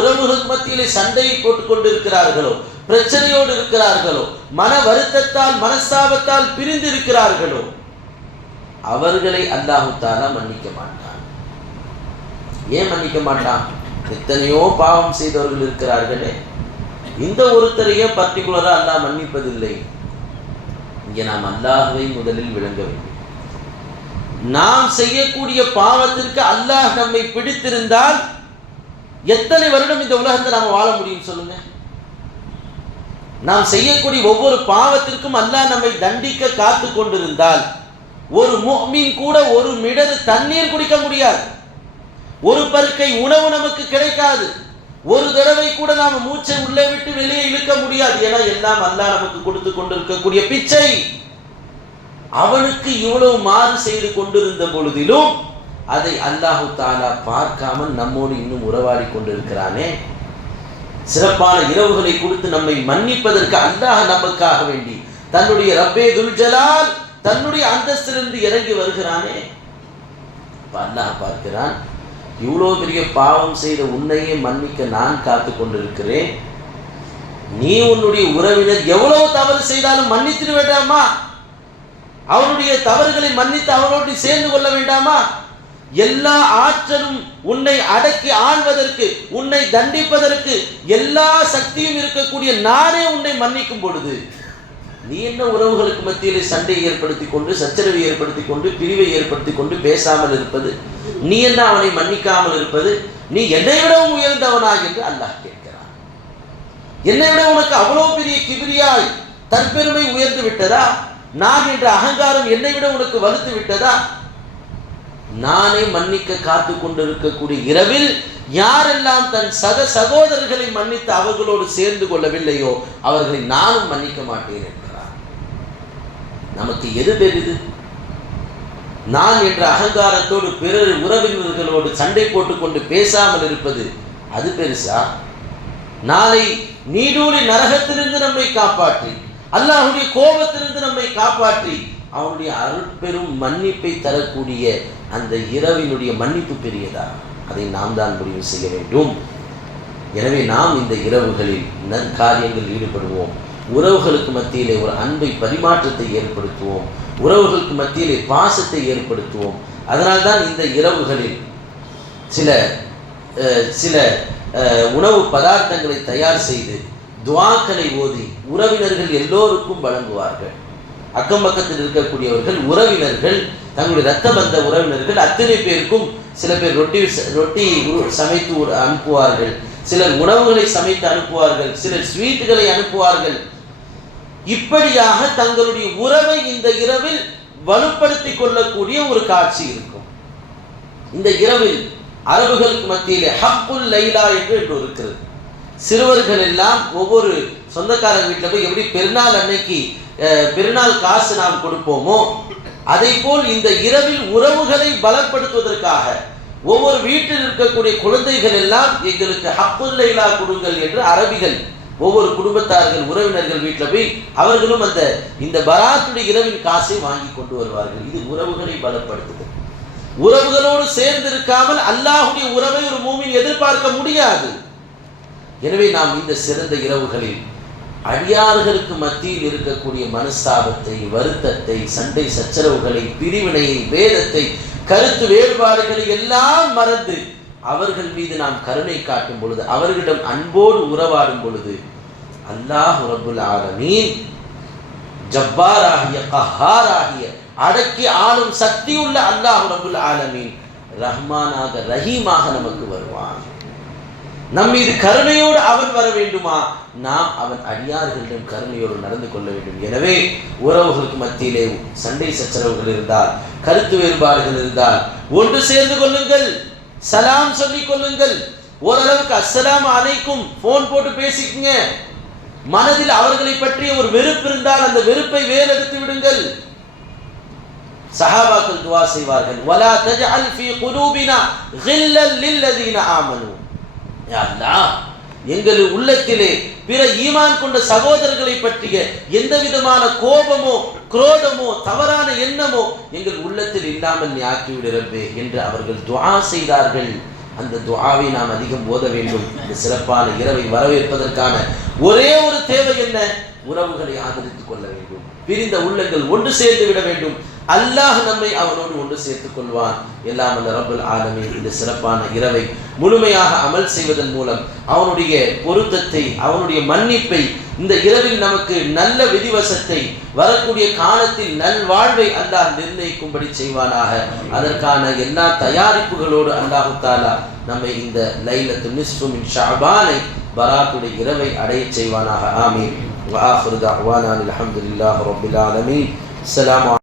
உறவுகளுக்கு மத்தியிலே சண்டையை போட்டுக் கொண்டிருக்கிறார்களோ பிரச்சனையோடு இருக்கிறார்களோ மன வருத்தத்தால் மனஸ்தாபத்தால் பிரிந்து இருக்கிறார்களோ அவர்களை அல்லாஹு தாலா மன்னிக்க மாட்டான். ஏன் மன்னிக்க மாட்டான்? எத்தனையோ பாவம் செய்தவர்கள் இருக்கிறார்களே. இந்த ஒருத்தரையே பர்டிகுலரா அல்லாஹ் மன்னிப்பதில்லை? இங்கே நாம் அல்லாஹுவை முதலில் விளங்க வேண்டும். நாம் செய்யக்கூடிய பாவத்திற்கு அல்லாஹ் நம்மை பிடித்திருந்தால் எத்தனை வருடம் இந்த உலகத்தை நாம் வாழ முடியும் சொல்லுங்க? நாம் செய்யக்கூடிய ஒவ்வொரு பாவத்திற்கும் அல்லாஹ் நம்மை தண்டிக்க காத்து கொண்டிருந்தால் ஒரு மீன் கூட ஒரு மிடரு தண்ணீர் குடிக்க முடியாது. ஒரு பருக்கை உணவு நமக்கு கிடைக்காது. ஒரு தடவை கூட நாம் மூச்சை உள்ளே விட்டு வெளியே இழுக்க முடியாது ஏன்னா எல்லாம் அல்லாஹ் நமக்கு கொடுத்து கொண்டிருக்கக்கூடிய பிச்சை. அவனுக்கு இவ்வளவு மாறு செய்து கொண்டிருந்த பொழுதிலும் அதை அல்லாஹு தாலா பார்க்காமல் நம்மோடு இன்னும் உறவாடி கொண்டிருக்கிறானே? சிறப்பான இரவுகளை கொடுத்து நம்மை மன்னிப்பதற்கு அல்லாஹ் நமக்காக வேண்டி தன்னுடைய ரப்பே துல்ஜலால் தன்னுடைய அந்தஸ்திலிருந்து இறங்கி வருகிறானே? அல்லாஹ் பார்க்கிறான் இவ்வளோ பெரிய பாவம் செய்த உன்னையே மன்னிக்க நான் காத்து கொண்டிருக்கிறேன். நீ உன்னுடைய உறவினர் எவ்வளவு தவறு செய்தாலும் மன்னித்து வேண்டாமா அவனுடைய தவறுகளை மன்னித்து அவனோடு சேர்ந்து கொள்ள வேண்டாமா? எல்லா ஆற்றலும் உன்னை அடக்கி ஆள்வதற்கு உன்னை தண்டிப்பதற்கு எல்லா சக்தியும் இருக்கக்கூடிய நானே உன்னை மன்னிக்கும் பொழுது நீ என்ன உறவுகளுக்கு மத்தியில் சண்டையை ஏற்படுத்தி கொண்டு சச்சரவை ஏற்படுத்தி கொண்டு பிரிவை ஏற்படுத்தி கொண்டு பேசாமல் இருப்பது நீ என்ன அவனை மன்னிக்காமல் இருப்பது நீ என்னை விடவும் உயர்ந்தவனா என்று அல்லாஹ் கேட்கிறான். என்னை விட உனக்கு அவ்வளவு பெரிய கிபிரியாய் தற்பெருமை உயர்ந்து விட்டதா? நான் என்ற அகங்காரம் என்னை விட உனக்கு வலுத்து விட்டதா? நானே மன்னிக்க காத்து கொண்டிருக்கக்கூடிய இரவில் யாரெல்லாம் தன் சக சகோதரர்களை மன்னித்து அவர்களோடு சேர்ந்து கொள்ளவில்லையோ அவர்களை நானும் மன்னிக்க மாட்டேன் என்கிறார் நமக்கு எது பெரிது நான் என்ற அகங்காரத்தோடு பிறர் உறவினர்களோடு சண்டை போட்டுக்கொண்டு பேசாமல் இருப்பது அது பெருசா? நாளை நீடூழி நரகத்திலிருந்து நம்மை காப்பாற்றி அல்லாஹுடைய கோபத்திலிருந்து நம்மை காப்பாற்றி அவனுடைய அருட்பெரும் மன்னிப்பை தரக்கூடிய அந்த இரவினுடைய மன்னிப்பு பெரியதா? அதை நாம் தான் முடிவு செய்ய வேண்டும். எனவே நாம் இந்த இரவுகளில் நற்காரியங்களில் ஈடுபடுவோம். உறவுகளுக்கு மத்தியிலே ஒரு அன்பை பரிமாற்றத்தை ஏற்படுத்துவோம். உறவுகளுக்கு மத்தியிலே பாசத்தை ஏற்படுத்துவோம். அதனால்தான் இந்த இரவுகளில் சில சில உணவு பதார்த்தங்களை தயார் செய்து துவாக்களை ஓதி உறவினர்கள் எல்லோருக்கும் வழங்குவார்கள். அக்கம் பக்கத்தில் இருக்கக்கூடியவர்கள் உறவினர்கள் தங்களுடைய ரத்த பந்த உறவினர்கள் அத்தனை பேருக்கும் சில பேர் ரொட்டி ச- ரொட்டி உ- சமைத்து உ- அனுப்புவார்கள். சிலர் உணவுகளை சமைத்து அனுப்புவார்கள். சிலர் ஸ்வீட்டுகளை அனுப்புவார்கள். இப்படியாக தங்களுடைய உறவை இந்த இரவில் வலுப்படுத்திக் கொள்ளக்கூடிய ஒரு காட்சி இருக்கும். இந்த இரவில் அரபுகளுக்கு மத்தியிலே ஹப்புல் லைலா என்று இருக்கிறது. சிறுவர்கள் எல்லாம் ஒவ்வொரு சொந்தக்காரங்க வீட்டில் போய் எப்படி பெருநாள் அன்னைக்கு பெருநாள் காசு நாம் கொடுப்போமோ அதை போல் இந்த இரவில் உறவுகளை பலப்படுத்துவதற்காக ஒவ்வொரு வீட்டில் இருக்கக்கூடிய குழந்தைகள் எல்லாம் எங்களுக்கு ஹப்புல்லைலா கொடுங்கள் என்று அரபிகள் ஒவ்வொரு குடும்பத்தார்கள் உறவினர்கள் வீட்டில் போய் அவர்களும் அந்த இந்த பராத்துடைய இரவின் காசை வாங்கி கொண்டு வருவார்கள். இது உறவுகளை பலப்படுத்துது. உறவுகளோடு சேர்ந்து இருக்காமல் அல்லாஹுடைய உறவை ஒரு மூமின் எதிர்பார்க்க முடியாது. எனவே நாம் இந்த சிறந்த இரவுகளில் அடியார்களுக்கு மத்தியில் இருக்கக்கூடிய மனஸ்தாபத்தை வருத்தத்தை சண்டை சச்சரவுகளை பிரிவினையை வேதத்தை கருத்து வேறுபாடுகளை எல்லாம் மறந்து அவர்கள் மீது நாம் கருணை காட்டும் பொழுது அவர்களிடம் அன்போடு உறவாடும் பொழுது அல்லாஹ் ரபுல் ஆலமீன் ஜப்பாராகிய கஹாராகிய அடக்கி ஆளும் சக்தியுள்ள அல்லாஹ் ரபுல் ஆலமீன் ரஹ்மானாக ரஹீமாக நமக்கு வருவான். நம் மீது கருணையோடு அவன் வர வேண்டுமா? நாம் அவன் அடியார்களிடம் கருணையோடு நடந்து கொள்ள வேண்டும். எனவே உறவுகளுக்கு மத்தியிலே சண்டை சச்சரவுகள் இருந்தால் கருத்து வேறுபாடுகள் இருந்தால் ஒன்று சேர்ந்து கொள்ளுங்கள் சலாம் சொல்லிக் கொள்ளுங்கள். ஓரளவுக்கு அஸ்ஸலாம் அலைக்கும் ஃபோன் போட்டு பேசிக்கங்க. மனதில் அவர்களை பற்றிய ஒரு வெறுப்பு இருந்தால் அந்த வெறுப்பை வேறெடுத்து விடுங்கள். சஹாபாக்கள் துவா செய்வார்கள். வலா தஜ்அல் அல்ஃபி குலூபினா ஹில்லல் லில்லதீன ஆமனு. யா எங்கள் உள்ளத்திலே பிற ஈமான் கொண்ட சகோதரர்களை பற்றிய எந்த விதமான கோபமோ குரோதமோ தவறான எண்ணமோ எங்கள் உள்ளத்தில் இல்லாமல் நீ ஆக்கிவிடு என்று அவர்கள் துவா செய்தார்கள். அந்த துவாவை நாம் அதிகம் ஓத வேண்டும். இந்த சிறப்பான இரவை வரவேற்பதற்கான ஒரே ஒரு தேவை என்ன? உறவுகளை ஆதரித்துக் கொள்ள வேண்டும். பிரிந்த உள்ளங்கள் ஒன்று சேர்ந்து விட வேண்டும். அல்லாஹ் நம்மை அவனோடு ஒன்று சேர்த்துக் கொள்வான் எல்லாம் அந்த ரப்பல் ஆலமீன் இந்த சிறப்பான இரவை முழுமையாக அமல் செய்வதன் மூலம் அவனுடைய பொருத்தத்தை அவனுடைய மன்னிப்பை இந்த இரவில் நமக்கு நல்ல விதிவசத்தை வரக்கூடிய காலத்தில் நல்வாழ்வை அல்லாஹ் நிர்ணயிக்கும்படி செய்வானாக அதற்கான எல்லா தயாரிப்புகளோடு அல்லாஹு தாலா நம்மை இந்த லைலத்து நிஸ்ஃபு மின் ஷஅபானை பராத்துடைய இரவை அடையச் செய்வானாக ஆமீன் وآخر دعوانا الحمد لله رب العالمين السلام